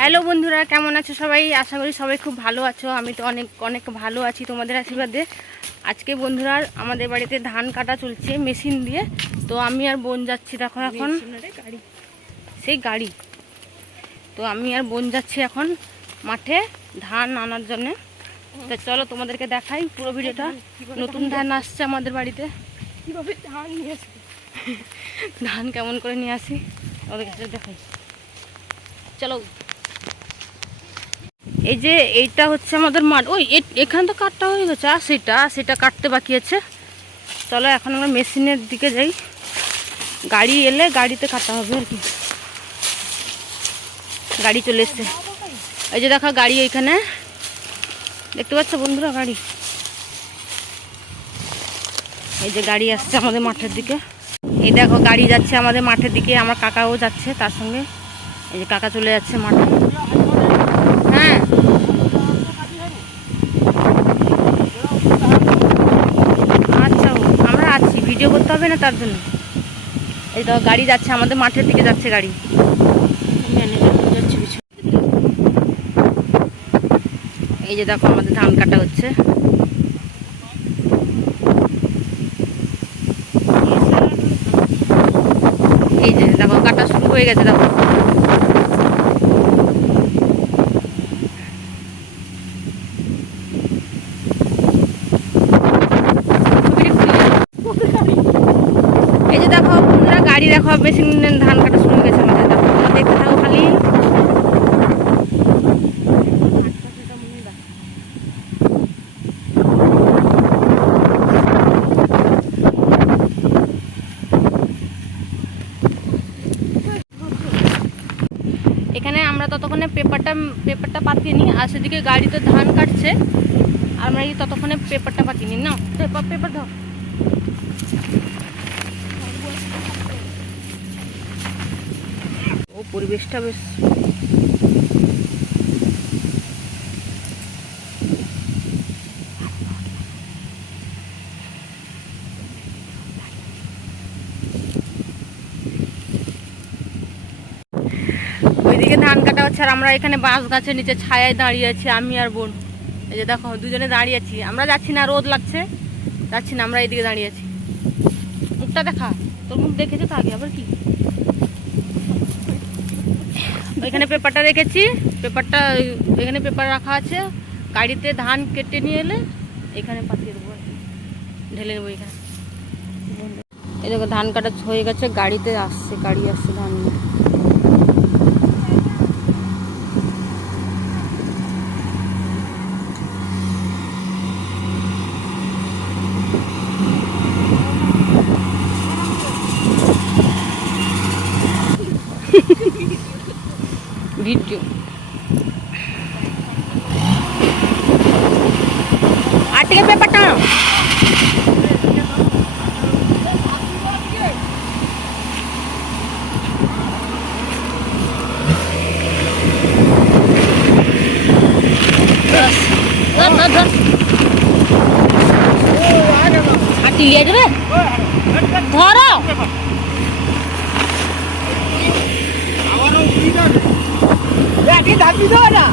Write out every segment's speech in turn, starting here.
Hello বন্ধুরা, কেমন আছো সবাই? আশা করি সবাই খুব ভালো আছো। আমি তো অনেক অনেক ভালো আছি তোমাদের আশীর্বাদে। আজকে বন্ধুরা আমাদের বাড়িতে ধান কাটা চলছে মেশিন দিয়ে। তো আমি আর বোন যাচ্ছি, দেখো এখন সেই গাড়ি। তো আমি আর বোন যাচ্ছি এখন মাঠে ধান আনার জন্য। তো চলো তোমাদেরকে দেখাই পুরো ভিডিওটা। নতুন ধান আসছে আমাদের বাড়িতে, কিভাবে ধান নিয়ে আসি, ধান কেমন করে নিয়ে আসি ওদের কাছে দেখাই। চলো, এই যে এইটা হচ্ছে আমাদের মাঠ। ওই এখানে তো কাটটা হয়ে গেছে, আর সেটা কাটতে বাকি আছে। চলো এখন আমরা মেশিনের দিকে যাই, গাড়ি এলে গাড়িতে কাটা হবে আর কি। গাড়ি চলে এসছে, এই যে দেখো গাড়ি ওইখানে দেখতে পাচ্ছ বন্ধুরা, গাড়ি। এই যে গাড়ি আসছে আমাদের মাঠের দিকে। এই দেখো গাড়ি যাচ্ছে আমাদের মাঠের দিকে, আমার কাকাও যাচ্ছে তার সঙ্গে। এই যে কাকা চলে যাচ্ছে মাঠে। হ্যাঁ, আচ্ছা আমরা আছি, ভিডিও করতে হবে না তার জন্য। এই দেখো গাড়ি যাচ্ছে আমাদের মাঠের দিকে, যাচ্ছে গাড়ি। এই যে দেখো আমাদের ধান কাটা হচ্ছে। এই যে দেখো কাটা শুরু হয়ে গেছে, দেখো। এই যে দেখো বন্ধুরা গাড়ি দেখো, মেশিন ধান কাটা শুরু হয়ে গেছে আমাদের। দেখো দেখতে থাকো খালি। এখানে আমরা ততক্ষণে পেপারটা পাতিয়ে নিই, আর সেদিকে গাড়িতে ধান কাটছে, আর আমরা এই ততক্ষণে পেপারটা পাতিয়ে নিই। না পেপার দাও। ও পরিবেশটা বেশ ওইদিকে ধান কাটা হচ্ছে, আর আমরা এখানে বাঁশ গাছের নিচে ছায়ায় দাঁড়িয়ে আছি, আমি আর বোন। এই যে দেখো দুজনে দাঁড়িয়ে আছি, আমরা যাচ্ছি না, রোদ লাগছে, যাচ্ছি না, আমরা এইদিকে দাঁড়িয়ে আছি। মুখটা দেখা, তোর মুখ দেখেছি তো আগে, আবার কি? ওইখানে পেপারটা রেখেছি, পেপারটা এখানে পেপার রাখা আছে। গাড়িতে ধান কেটে নিয়ে এলে এখানে পাঠিয়ে দেবো, ঢেলে নেবো এখানে। এই দেখো ধান কাটা হয়ে গেছে, গাড়িতে আসছে, গাড়ি আসছে ধান নিয়ে। ভিডিও আটকে পেপারটা হাতিয়ে যাবে, ধরো। ধাপি দেওয়া না,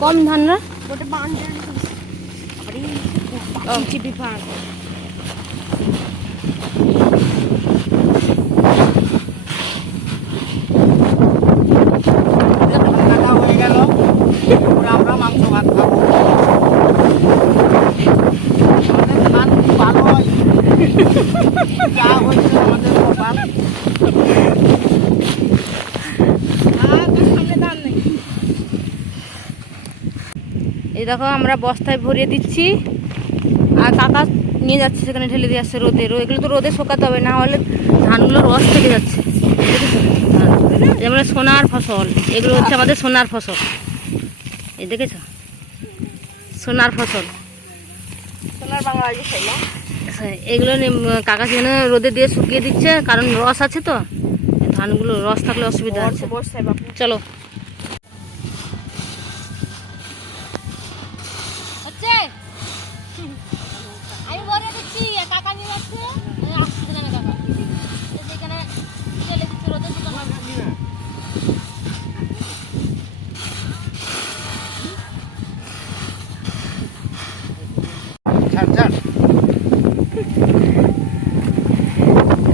কম ধান না গোটে বিভাগ। হয়ে গেল, আমরা মাংস ভাত খাবো। ধান ভালো হয়, যা হয়েছে আমাদের কপাল। এই দেখো আমরা বস্তায় ভরিয়ে দিচ্ছি, আর কাকা নিয়ে যাচ্ছে সেখানে ঢেলে দিয়ে আসছে রোদে। এগুলো তো রোদে শোকাতে হবে, না হলে ধানগুলো রস থেকে যাচ্ছে। যেমন সোনার ফসল, এগুলো হচ্ছে আমাদের সোনার ফসল। এই দেখেছ, সোনার ফসল, সোনার বাংলা আগে খাইলাম। এগুলো কাকা সেখানে রোদে দিয়ে শুকিয়ে দিচ্ছে, কারণ রস আছে তো, ধানগুলো রস থাকলে অসুবিধা আছে। চলো আমি বলে দিচ্ছি, কাকা নিয়ে যাচ্ছে, আসছে না কাকা, যেখানে চলে দিচ্ছে রোদে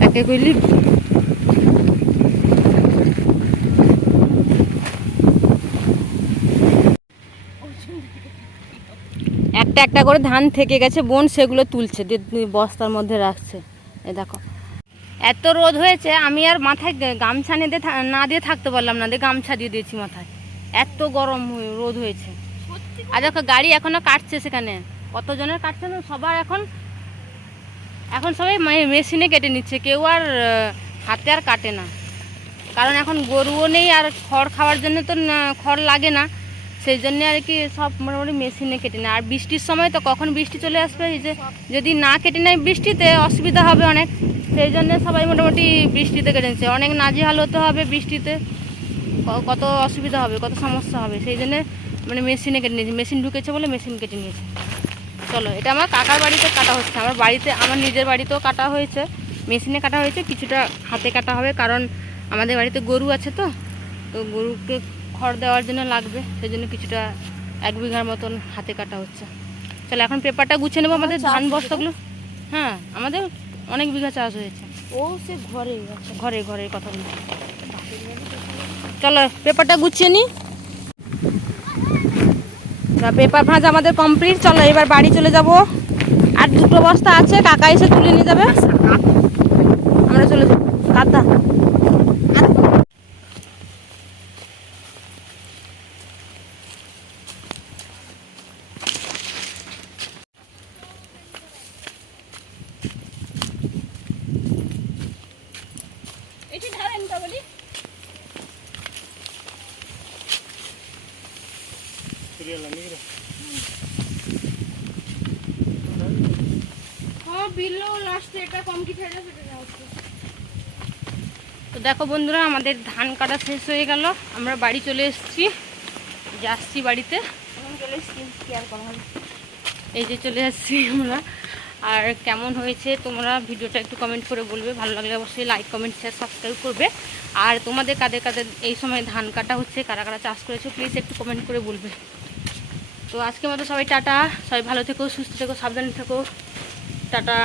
একে কইলি। একটা একটা করে ধান থেকে গেছে বোন, সেগুলো তুলছে দিয়ে বস্তার মধ্যে রাখছে। এই দেখো এত রোদ হয়েছে, আমি আর মাথায় গামছা না দিয়ে থাকতে পারলাম না, দিয়ে গামছা দিয়ে দিয়েছি মাথায়, এত গরম রোদ হয়েছে। আর দেখো গাড়ি এখনো কাটছে, সেখানে কতজনের কাটছে না, সবার এখন সবাই মেশিনে কেটে নিচ্ছে, কেউ আর হাতে আর কাটে না, কারণ এখন গরুও নেই, আর খড় খাওয়ার জন্য তো খড় লাগে না, সেই জন্য আর কি সব মোটামুটি মেশিনে কেটে নেয়। আর বৃষ্টির সময় তো কখন বৃষ্টি চলে আসবে, এই যে যদি না কেটে নেয় বৃষ্টিতে অসুবিধা হবে অনেক, সেই জন্য সবাই মোটামুটি বৃষ্টিতে কেটে নিচ্ছে। অনেক নাজেহাল হতে হবে বৃষ্টিতে, কত অসুবিধা হবে, কত সমস্যা হবে, সেই জন্য মানে মেশিনে কেটে নিয়েছে, মেশিন ঢুকেছে বলে মেশিন কেটে নিয়েছে। চলো, এটা আমার কাকার বাড়িতে কাটা হচ্ছে, আমার বাড়িতে, আমার নিজের বাড়িতেও কাটা হয়েছে, মেশিনে কাটা হয়েছে, কিছুটা হাতে কাটা হবে, কারণ আমাদের বাড়িতে গরু আছে তো গরুকে খড় দেওয়ার জন্য লাগবে, সেই জন্য কিছুটা 1 বিঘার মতন হাতে কাটা হচ্ছে। চলো এখন পেপারটা গুছিয়ে নেবো, আমাদের ধান বস্তাগুলো। হ্যাঁ, আমাদের অনেক বিঘা চাষ হয়েছে। ও সে ঘরে ঘরের কথা বলছি। চলো পেপারটা গুছিয়ে নিই। পেপার ভাঁজ আমাদের কমপ্লিট। চলো এবার বাড়ি চলে যাব, আর 2টো বস্তা আছে, কাকা এসে তুলে নিয়ে যাবে, আমরা চলে যাব। কাদা এটি ঢালেন তো বলি। তো দেখো বন্ধুরা, আমাদের ধান কাটা শেষ হয়ে গেল, আমরা বাড়ি চলে এসেছি, যাচ্ছি বাড়িতে। এই যে চলে আসছি আমরা। আর কেমন হয়েছে তোমরা ভিডিওটা একটু কমেন্ট করে বলবে, ভালো লাগলে অবশ্যই লাইক কমেন্ট শেয়ার সাবস্ক্রাইব করবে। আর তোমাদের কাদের কাদের এই সময় ধান কাটা হচ্ছে, কারা কারা চাষ করেছো, প্লিজ একটু কমেন্ট করে বলবে। তো আজকের মতো সবাই টাটা, সবাই ভালো থেকো, সুস্থ থেকো, সাবধানে থেকো, টাটা।